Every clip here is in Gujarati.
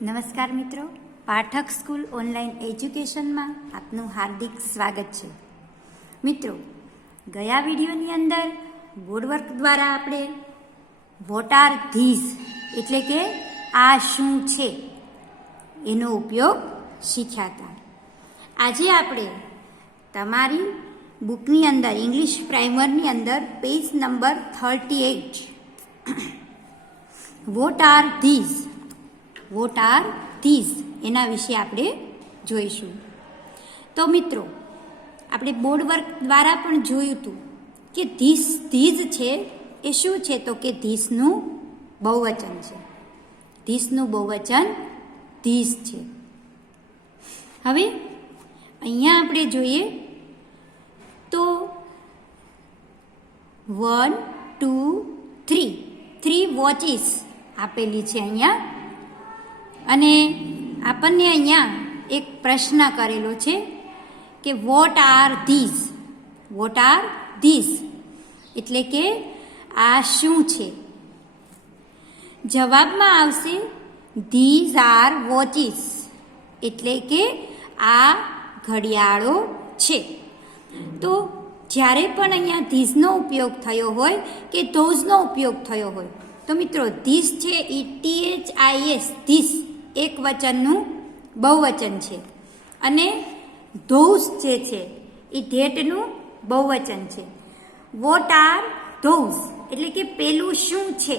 નમસ્કાર મિત્રો, પાઠક સ્કૂલ ઓનલાઈન એજ્યુકેશનમાં આપનું હાર્દિક સ્વાગત છે. મિત્રો, ગયા વિડીયોની અંદર બોર્ડવર્ક દ્વારા આપણે વોટ આર ધીઝ એટલે કે આ શું છે એનો ઉપયોગ શીખ્યા હતા. આજે આપણે તમારી બુકની અંદર ઇંગ્લિશ પ્રાઇમરની અંદર page number 38 what are these એના વિશે આપણે જોઈશું. તો મિત્રો, આપણે બોર્ડ વર્ક દ્વારા પણ જોયું હતું કે ધીઝ છે એ શું છે, તો કે ધીઝનું બહુવચન છે. ધીઝનું બહુવચન ધીઝ છે. હવે અહીંયા આપણે જોઈએ તો 1, 2, 3 વોચીસ આપેલી છે અહીંયા, અને આપણને અહીંયા એક પ્રશ્ન કરેલો છે કે વોટ આર ધીઝ એટલે કે આ શું છે. જવાબમાં આવશે ધીઝ આર વોચીસ એટલે કે આ ઘડિયાળો છે. તો જ્યારે પણ અહીંયા ધીઝનો ઉપયોગ થયો હોય કે ધોઝનો ઉપયોગ થયો હોય તો મિત્રો ધીઝ છે એ THIS ધીઝ એક વચનનું બહુવચન છે, અને ધોઝ જે છે એ ધેટનું બહુવચન છે. વોટ આર ધોઝ એટલે કે પેલું શું છે.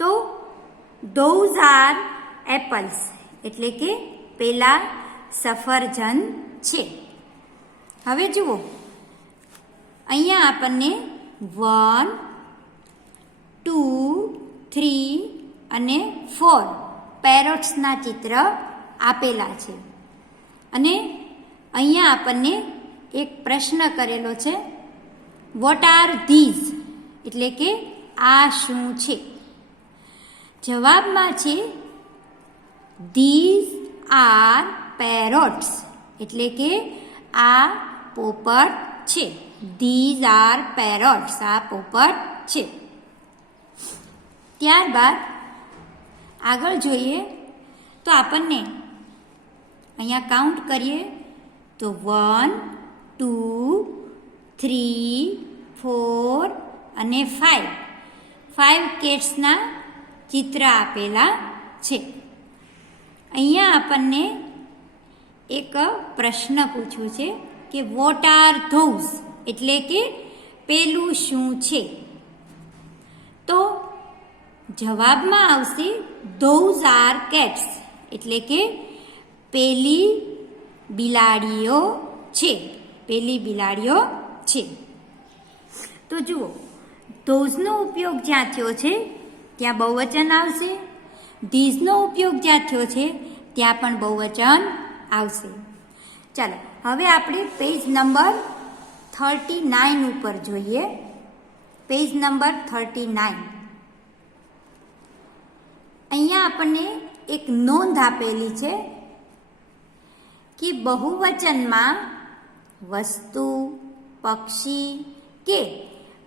તો ધોઝ આર એપલ્સ એટલે કે પેલા સફરજન છે. હવે જુઓ, અહીંયા આપણને 1, 2, 3 અને 4 પેરોટ્સના ચિત્ર આપેલા છે, અને અહીંયા આપણને એક પ્રશ્ન કરેલો છે વોટ આર ધીઝ એટલે કે આ શું છે. જવાબમાં છે ધીઝ આર પેરોટ્સ એટલે કે આ પોપટ છે. ધીઝ આર પેરોટ્સ આ પોપટ છે. ત્યારબાદ આગળ જોઈએ તો આપણને અહીંયા કાઉન્ટ કરીએ તો 1, 2, 3, 4 અને 5 કેટ્સના ચિત્ર આપેલા છે. અહીંયા આપણને એક પ્રશ્ન પૂછ્યું છે કે વોટ આર ધોઝ એટલે કે પેલું શું છે. તો જવાબમાં આવશે ધોઝ આર કેટ્સ એટલે કે પેલી બિલાડીઓ છે. તો જુઓ, ધોઝનો ઉપયોગ જ્યાં થયો છે ત્યાં બહુવચન આવશે, ધીઝનો ઉપયોગ જ્યાં થયો છે ત્યાં પણ બહુવચન આવશે. ચાલો હવે આપણે પેજ નંબર 39 ઉપર જોઈએ. પેજ નંબર 39, અહીંયા આપણને એક નોંધ આપેલી છે કે બહુવચનમાં વસ્તુ, પક્ષી કે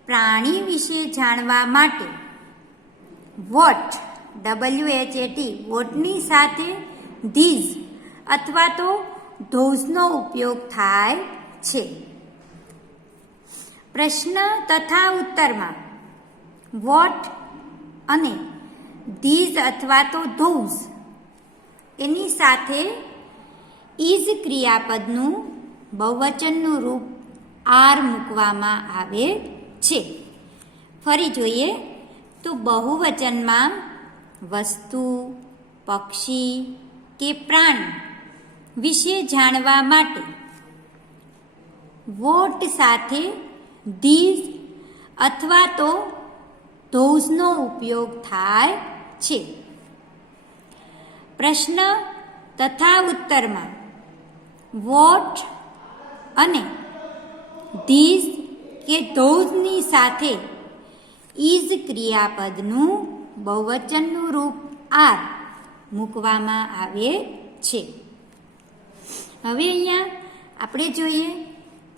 પ્રાણી વિશે જાણવા માટે વોટ વોટની સાથે ધીઝ અથવા તો ધોઝનો ઉપયોગ થાય છે. પ્રશ્ન તથા ઉત્તરમાં વોટ અને ધીઝ અથવા તો ધોઝ એની સાથે ઇઝ ક્રિયાપદનું બહુવચનનું રૂપ આર મૂકવામાં આવે છે. ફરી જોઈએ તો બહુવચનમાં વસ્તુ, પક્ષી કે પ્રાણી વિશે જાણવા માટે વોટ સાથે ધીઝ અથવા તો ધોઝનો ઉપયોગ થાય છે. પ્રશ્ન તથા ઉત્તરમાં વોટ અને ધીઝ કે ધોઝની સાથે ઇઝ ક્રિયાપદનું બહુવચનનું રૂપ આર મૂકવામાં આવે છે. હવે અહીંયા આપણે જોઈએ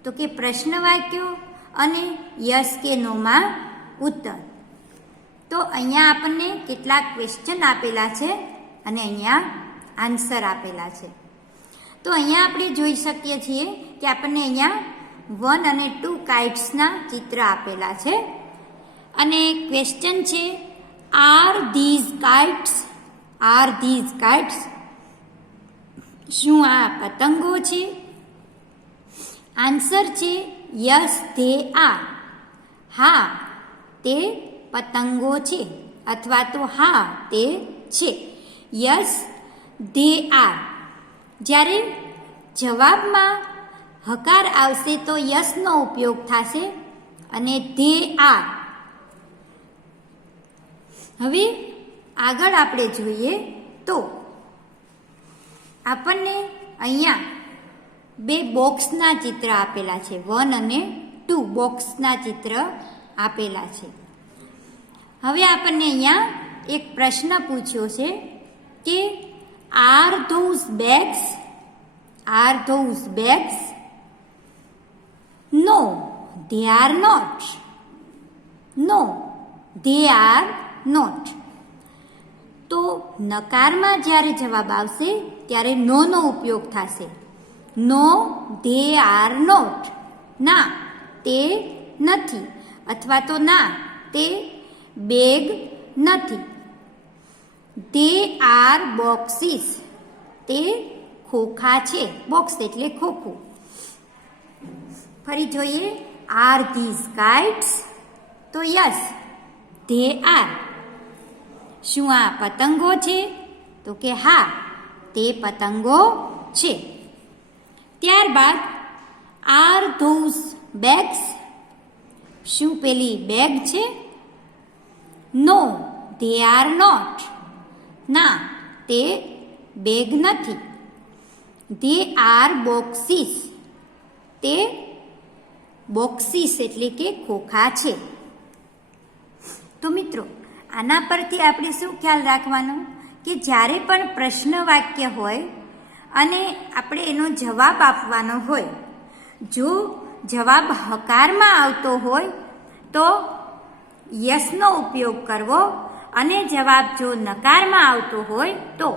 તો કે પ્રશ્ન વાક્યો અને યસ કે નોમાં ઉત્તર. તો અહીંયા આપણને કેટલાક ક્વેશ્ચન આપેલા છે અને અહીંયા આન્સર આપેલા છે. તો અહીંયા આપણે જોઈ શકીએ છીએ કે આપણને અહીંયા 1 અને 2 કાઇટ્સના ચિત્ર આપેલા છે અને ક્વેશ્ચન છે આર ધીઝ કાઇટ્સ, શું આ પતંગો છે? આન્સર છે યસ ધે આર, હા તે પતંગો છે અથવા તો હા તે છે. Yes they are. જ્યારે જવાબમાં હકાર આવશે તો યસનો ઉપયોગ થશે અને ધે આર. હવે આગળ આપણે જોઈએ તો આપણને અહીંયા 2 બોક્સના ચિત્ર આપેલા છે. 1 અને 2 બોક્સના ચિત્ર આપેલા છે. હવે આપણને અહીંયા એક પ્રશ્ન પૂછ્યો છે કે are those bags? No they are not. તો નકારમાં જ્યારે જવાબ આવશે ત્યારે નો ઉપયોગ થશે. નો ધે આર નોટ, ના તે નથી અથવા તો ના તે બેગ નથી. ધે આર બોક્સીસ, તે ખોખા છે. બોક્સ એટલે ખોખું. ફરી જોઈએ આર ધીઝ કાઇટ્સ? તો યસ ધે આર. શું આ પતંગો છે? તો કે હા તે પતંગો છે. ત્યારબાદ આર ધોઝ બેગ્સ? શું પેલી બેગ છે? નો ધે આર નોટ, ના તે બેગ નથી. ધે આર બોક્સીસ, તે બોક્સીસ એટલે કે ખોખા છે. તો મિત્રો આના પરથી આપણે શું ખ્યાલ રાખવાનો કે જ્યારે પણ પ્રશ્ન વાક્ય હોય અને આપણે એનો જવાબ આપવાનો હોય, જો જવાબ હકારમાં આવતો હોય તો યસનો ઉપયોગ કરવો અને જવાબ જો નકારમાં આવતો હોય તો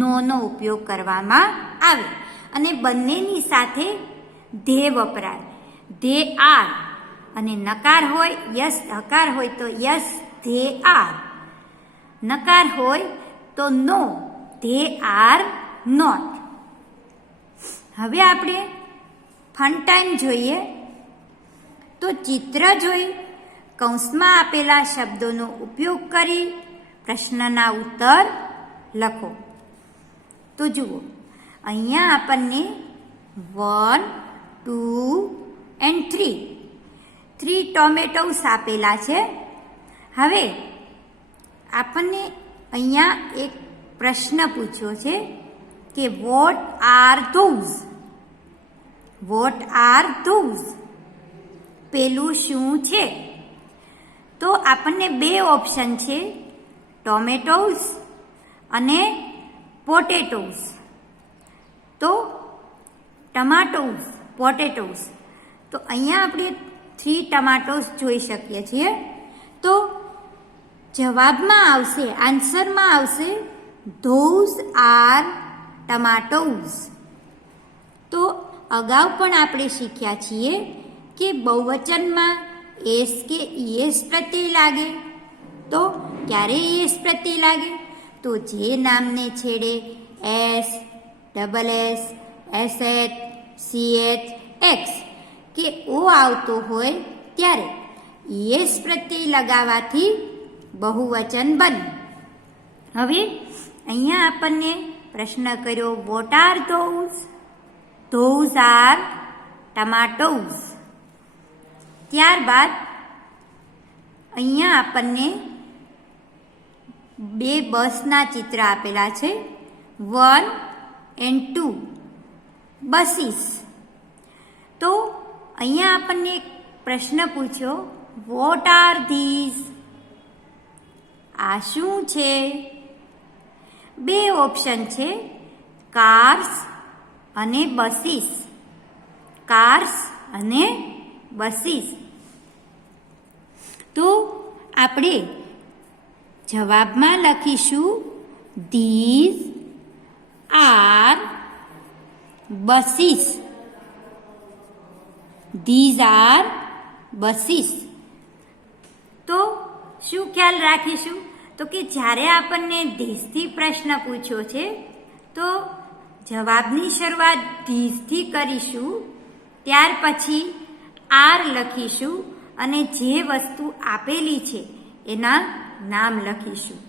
નોનો ઉપયોગ કરવામાં આવે અને બંનેની સાથે ધે વપરાય. ધે આર અને નકાર હોય યસ, હકાર હોય તો યસ ધે આર, નકાર હોય તો નો ધે આર નોટ. હવે આપણે ફન ટાઈમ જોઈએ. તો ચિત્ર જોઈ કૌંસમાં આપેલા શબ્દોનો ઉપયોગ કરી પ્રશ્નના ઉત્તર લખો. તો જુઓ અહીંયા આપણને 1, 2 and 3 ટોમેટોસ આપેલા છે. હવે આપણને અહીંયા એક પ્રશ્ન પૂછ્યો છે કે વોટ આર ધોઝ? પેલું શું છે? તો આપણને 2 ઓપ્શન છે, ટોમેટોસ અને પોટેટોસ. તો પોટેટોસ. તો અહીંયા આપણે 3 ટમાટોસ જોઈ શકીએ છીએ. તો જવાબમાં આવશે, આન્સરમાં આવશે ધોઝ આર ટમાટોસ. તો અગાઉ પણ આપણે શીખ્યા છીએ કે બહુવચનમાં એસ કે ઈએસ પ્રત્યય લાગે. તો ક્યારે ઈએસ પ્રત્યય લાગે? તો જે નામને છેડે S, double S, SH, CH, x કે ઓ આવતો હોય ત્યારે ઈએસ પ્રત્યય લગાવવાથી બહુવચન બને. હવે અહીંયા આપણને પ્રશ્ન કર્યો what are those? Those are tomatoes. ત્યારબાદ અહીંયા આપણને 2 બસના ચિત્ર આપેલા છે, 1 and 2 બસીસ. તો અહીંયા આપણને એક પ્રશ્ન પૂછ્યો વોટ આર ધીઝ? આ શું છે? 2 ઓપ્શન છે, કાર્સ અને બસીસ. તો આપણે જવાબમાં લખીશું these are buses. These are buses. તો શું ખ્યાલ રાખીશું? તો કે જ્યારે આપણને ધીઝથી પ્રશ્ન પૂછ્યો છે તો જવાબની શરૂઆત ધીઝથી કરીશું, ત્યાર પછી આર લખીશું અને જે વસ્તુ આપેલી છે એના નામ લખીશું.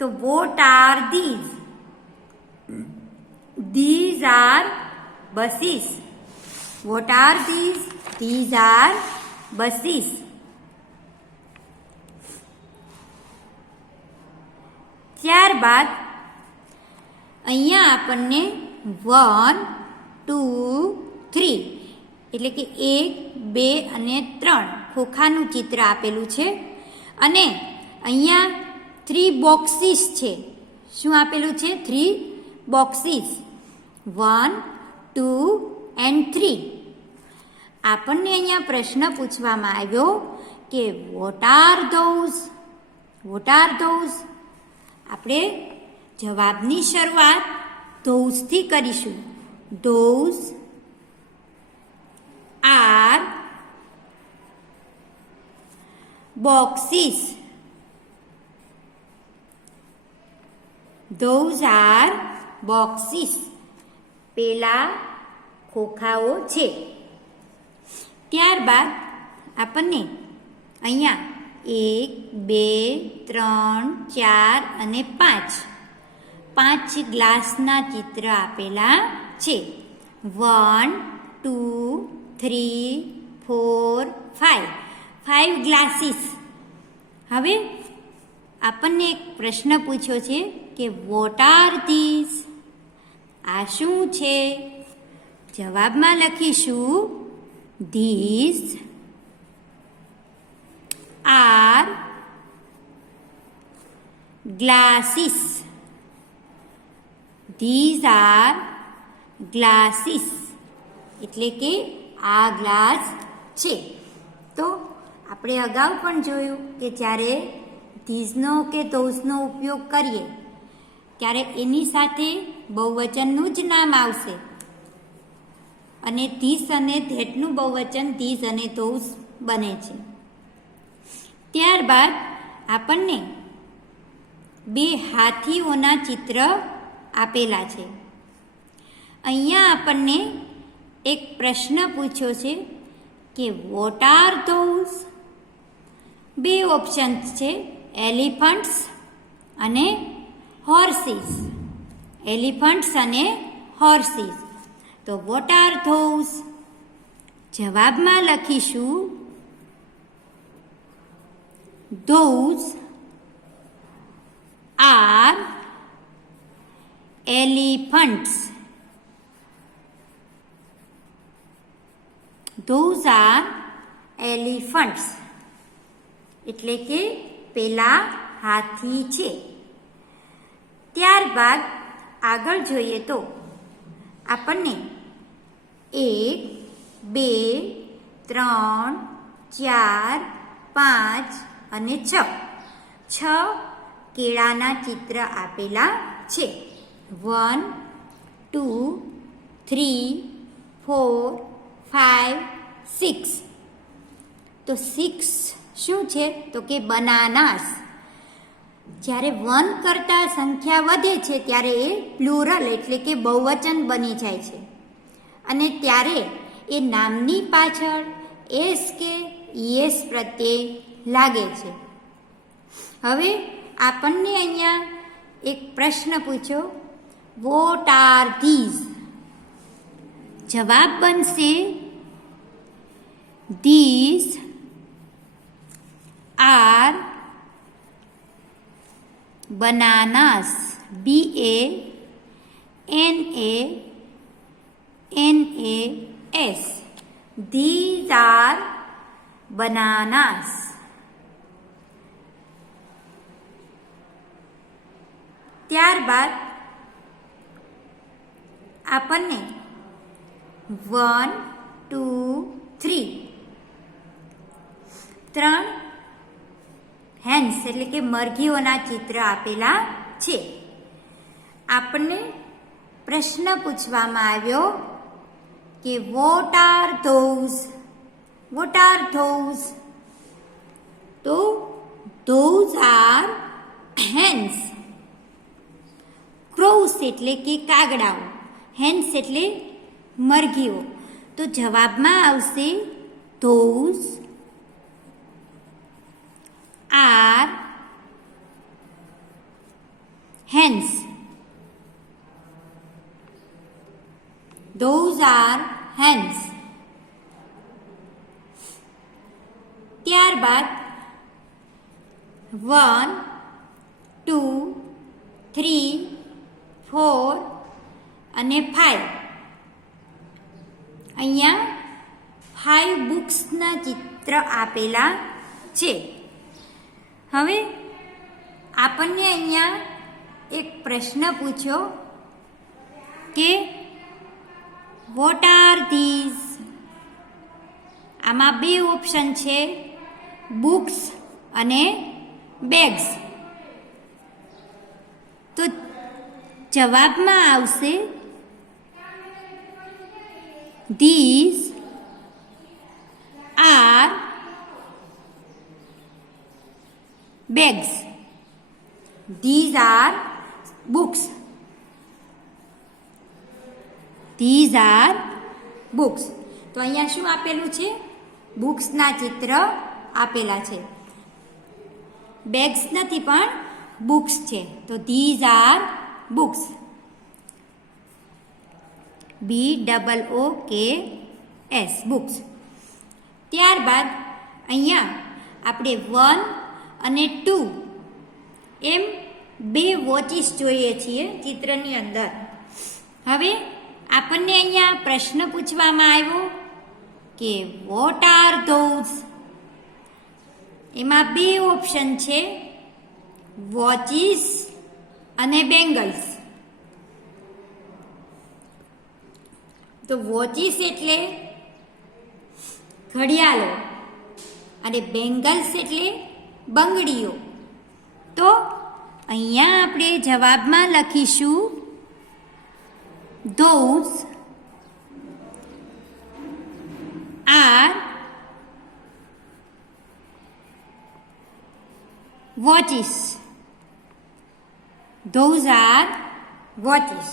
તો what are these? These are buses. What are these? These are buses. ત્યારબાદ અહીંયા આપણને 1, 2, 3 એટલે કે 1, 2 અને 3 ખોખાનું ચિત્ર આપેલું છે અને અહીંયા 3 બોક્સીસ છે. શું આપેલું છે? 3 બોક્સીસ. 1, 2 and 3. આપણને અહીંયા પ્રશ્ન પૂછવામાં આવ્યો કે what are those? Vote are those? આપણે જવાબની શરૂઆત ધોઝથી કરીશું. Those are boxes. Those are boxes. પેલા ખોખાઓ છે. ત્યારબાદ આપણને અહીંયા 1, 2, 3, 4 અને 5 ગ્લાસના ચિત્ર આપેલા છે. 1, 2, 3, 4, 5 ગ્લાસીસ. હવે આપણને એક પ્રશ્ન પૂછ્યો છે કે વોટ આર ધીઝ? આ શું છે? જવાબમાં લખીશું these are glasses. These are glasses એટલે કે આ ગ્લાસ છે. તો આપણે અગાઉ પણ જોયું કે જ્યારે ધીઝનો કે ધોઝનો ઉપયોગ કરીએ ત્યારે એની સાથે બહુવચનનું જ નામ આવશે અને ધીસ અને ધેટનું બહુવચન ધીઝ અને ધોઝ બને છે. ત્યારબાદ આપણને 2 હાથીઓના ચિત્ર આપેલા છે. અહીંયા આપણને એક પ્રશ્ન પૂછ્યો છે કે વોટ આર ધોઝ? 2 ઓપ્શન્સ છે, એલિફન્ટ્સ અને હોર્સીસ. એલિફન્ટ્સ અને હોર્સીસ. તો વોટ આર ધોઝ? જવાબમાં લખીશું those are elephants. Those are elephants એટલે કે પેલા હાથી છે. ત્યારબાદ આગળ જોઈએ તો આપણને 1, 2, 3, 4, 5 અને 6 કેળાના ચિત્ર આપેલા છે. 1, 2, 3, 4, 5, 6. તો 6 શું છે? તો કે બનાનાસ. જ્યારે 1 કરતાં સંખ્યા વધે છે ત્યારે એ પ્લુરલ એટલે કે બહુવચન બની જાય છે અને ત્યારે એ નામની પાછળ એસ કે ઈએસ પ્રત્યય લાગે છે. હવે આપણને અહીંયા એક પ્રશ્ન પૂછ્યો વોટ આર ધીઝ? જવાબ બનશે these are bananas. BANANAS. These are bananas. ત્યારબાદ આપણને 1, 2, 3 3 હેન્સ એટલે કે મરઘીઓના ચિત્ર આપેલા છે. આપણને પ્રશ્ન પૂછવામાં આવ્યો કે વોટ આર ધોઝ? તો ધોઝ આર હેન્સ. ક્રોવ્સ એટલે કે કાગડાઓ, હેન્સ એટલે મરઘીઓ. તો જવાબમાં આવશે those are hens. Those are hens. ત્યારબાદ 1, 2, 3, 4 અને 5 અહીંયા 5 બુક્સના ચિત્ર આપેલા છે. હવે આપણને અહીંયા એક પ્રશ્ન પૂછ્યો કે વોટ આર ધીઝ? આમાં બે ઓપ્શન છે, બુક્સ અને બેગ્સ. તો જવાબમાં આવશે these are bags. These are books. These are books. તો અહીંયા શું આપેલું છે? બુક્સના ચિત્ર આપેલા છે. બેગ્સ નથી પણ બુક્સ છે. તો these are books. BOOKS books. ત્યારબાદ અહીંયા આપણે 1 અને 2 એમ બે વોચિસ જોઈએ છીએ ચિત્રની અંદર. હવે આપણને અહીંયા પ્રશ્ન પૂછવામાં આવ્યો કે વોટ આર ધોઝ? એમાં બે ઓપ્શન છે, વોચિસ અને બેંગલ્સ. તો વોચિસ એટલે ઘડિયાળો અને બેંગલ્સ એટલે બંગડીઓ. તો અહીંયા આપણે જવાબમાં લખીશું those are watches. Those are watches.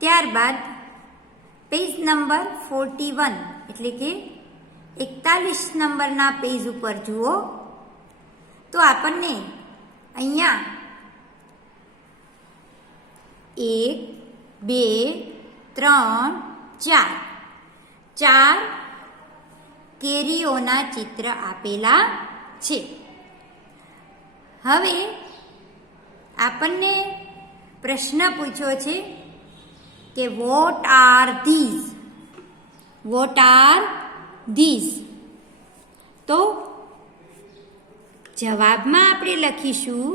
ત્યારબાદ પેજ નંબર 41 એટલે કે 41 નંબરના પેજ ઉપર જુઓ તો આપણને અહીંયા 1, 2, 3, 4 કેરીઓના ચિત્ર આપેલા છે. હવે આપણને પ્રશ્ન પૂછ્યો છે કે what are these? What are these? તો જવાબમાં આપણે લખીશું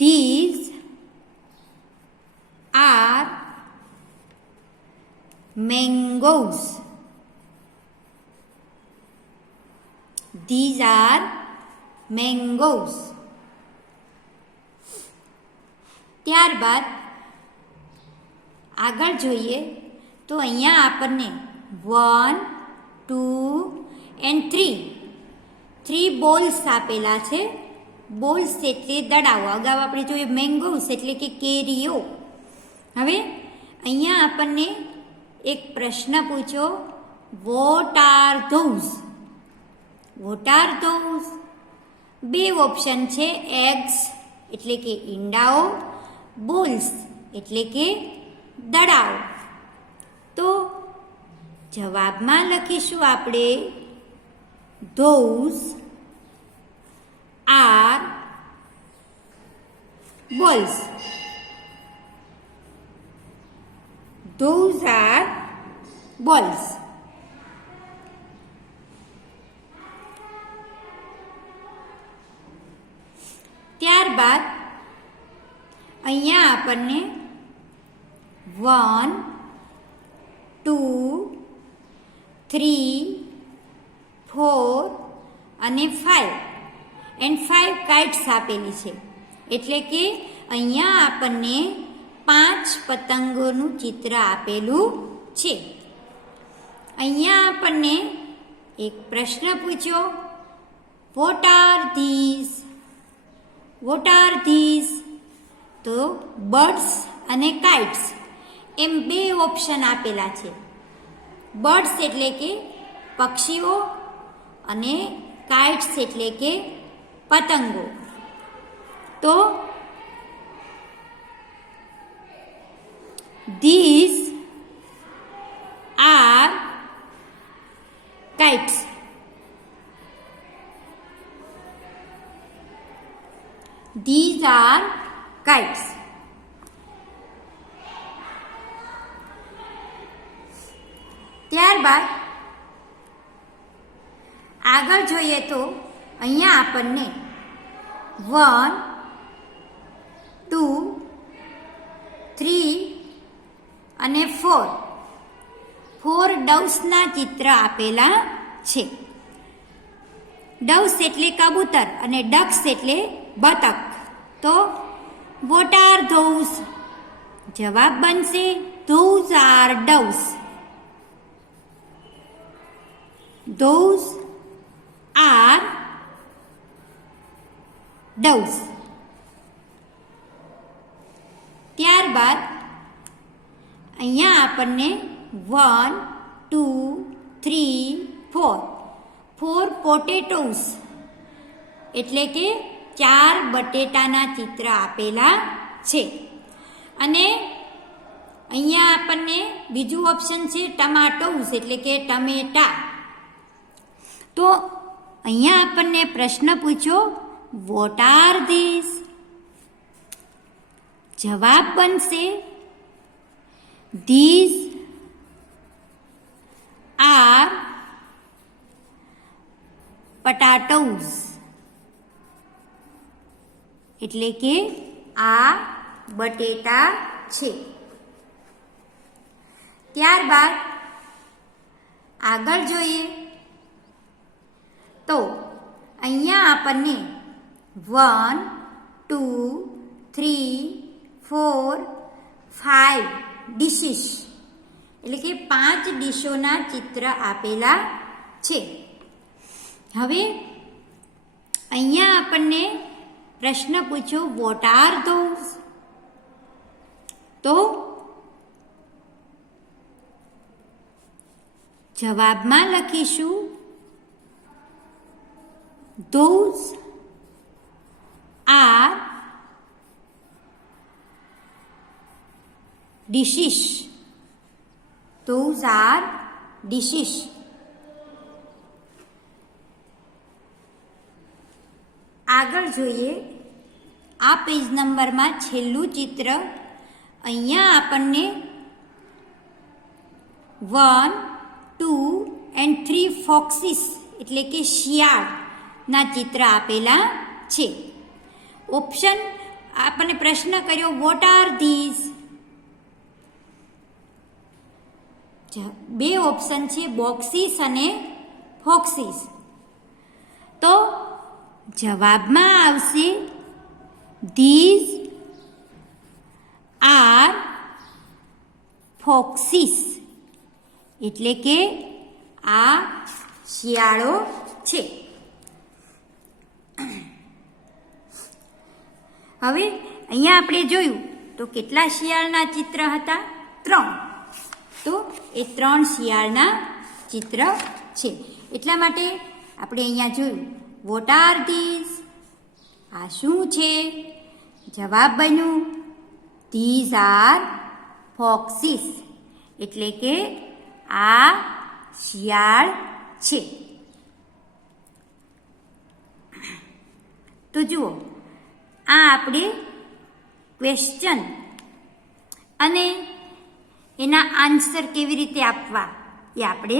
these are mangoes. These are mangoes. ત્યારબાદ આગળ જોઈએ તો અહીંયા આપણને 1, 2 and 3 બોલ્સ આપેલા છે. બોલ્સ એટલે દડાઓ. અગાઉ આપણે જોયું મેંગોઝ એટલે કે કેરીઓ. હવે અહીંયા આપણને એક પ્રશ્ન પૂછ્યો, vote are those? Vote are those? બે ઓપ્શન છે, એગ્સ એટલે કે ઈંડાઓ, બોલ્સ એટલે કે દડાઓ. તો જવાબમાં લખીશું આપણે those are balls. Those are balls. ત્યારબાદ અહીંયા આપણને 1, 2, 3, 4 અને 5 એન્ડ 5 કાઇટ્સ આપેલી છે. એટલે કે અહીંયા આપણને 5 પતંગોનું ચિત્ર આપેલું છે. અહીંયા આપણને એક પ્રશ્ન પૂછ્યો, વોટ આર ધીસ? તો બર્ડ્સ અને કાઇટ્સ એમ 2 ઓપ્શન આપેલા છે. બર્ડ્સ એટલે કે પક્ષીઓ અને કાઇટ્સ એટલે કે પતંગો. તો these are kites. These are kites. ત્યારબાદ આગળ જોઈએ તો અહીંયા આપણને 1, 2, 3 અને 4 ડવ્સના ચિત્ર આપેલા છે. ડવ્સ એટલે કબૂતર અને ડક્સ એટલે બતક. તો વોટ આર ધોઝ? જવાબ બનશે those are doves. Those are doves. ત્યારબાદ અહીંયા આપણને 1, 2, 3, 4 પોટેટોસ એટલે કે 4 બટેટાના ચિત્ર આપેલા છે. અને અહીંયા આપણને બીજું ઓપ્શન છે ટમાટોસ એટલે કે ટમેટા. તો અહીંયા આપણને પ્રશ્ન પૂછ્યો, વોટ આર ધીસ? જવાબ બનશે these are potatoes. એટલે કે આ બટેટા છે. ત્યારબાદ આગળ જોઈએ તો અહીંયા આપણને 1, 2, 3, 4, 5 ડિશિસ એટલે કે 5 ડીશોના ચિત્ર આપેલા છે. હવે અહીંયા આપણને પ્રશ્ન પૂછ્યો, વોટ આર ધોઝ? તો જવાબમાં લખીશું those are dishes. Those are dishes. આગળ જોઈએ આ પેજ નંબરમાં છેલ્લું ચિત્ર. અહીંયા આપણને 1, 2 and 3 ફોક્સીસ એટલે કે શિયાળના ચિત્ર આપેલા છે. ઓપ્શન આપણને પ્રશ્ન કર્યો, વોટ આર ધીસ? 2 ઓપ્શન છે બોક્સીસ અને ફોક્સીસ. તો જવાબમાં આવશે ધીઝ આર ફોક્સીસ એટલે કે આ શિયાળો છે. હવે અહીંયા આપણે જોયું તો કેટલા શિયાળના ચિત્ર હતા? 3. તો એ 3 શિયાળના ચિત્ર છે. એટલા માટે આપણે અહીંયા જોયું વોટ આર ધીસ? આ શું છે? જવાબ બન્યું ધીઝ આર ફોક્સીસ એટલે કે આ શિયાળ છે. તો જુઓ આ આપણે ક્વેશ્ચન અને એના આન્સર કેવી રીતે આપવા એ આપણે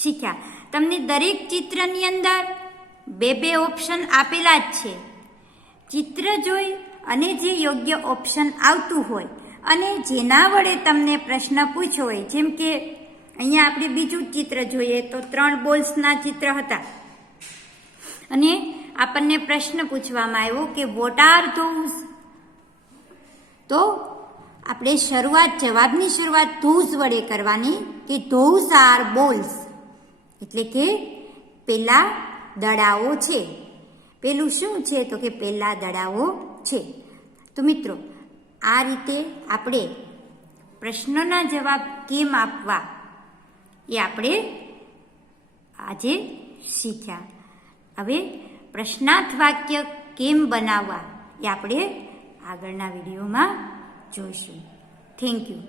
શીખ્યા. તમને દરેક ચિત્રની અંદર 2 ઓપ્શન આપેલા જ છે. ચિત્ર જોઈ અને જે યોગ્ય ઓપ્શન આવતું હોય અને જેના વડે તમને પ્રશ્ન પૂછ્યો હોય, જેમ કે અહીંયા આપણે બીજું ચિત્ર જોઈએ તો 3 બોલ્સના ચિત્ર હતા અને આપણને પ્રશ્ન પૂછવામાં આવ્યો કે વોટ આર ધોઝ, તો આપણે જવાબની શરૂઆત ધોઝ વડે કરવાની કે ધોઝ આર બોલ્સ, એટલે કે પેલા દડાઓ છે. પેલું શું છે તો કે પેલા દડાઓ છે. તો મિત્રો આ રીતે આપણે પ્રશ્નના જવાબ કેમ આપવા એ આપણે આજે શીખ્યા. હવે પ્રશ્નાર્થ વાક્ય કેમ બનાવવા એ આપણે આગળના વિડીયોમાં જોઈશું. Thank you.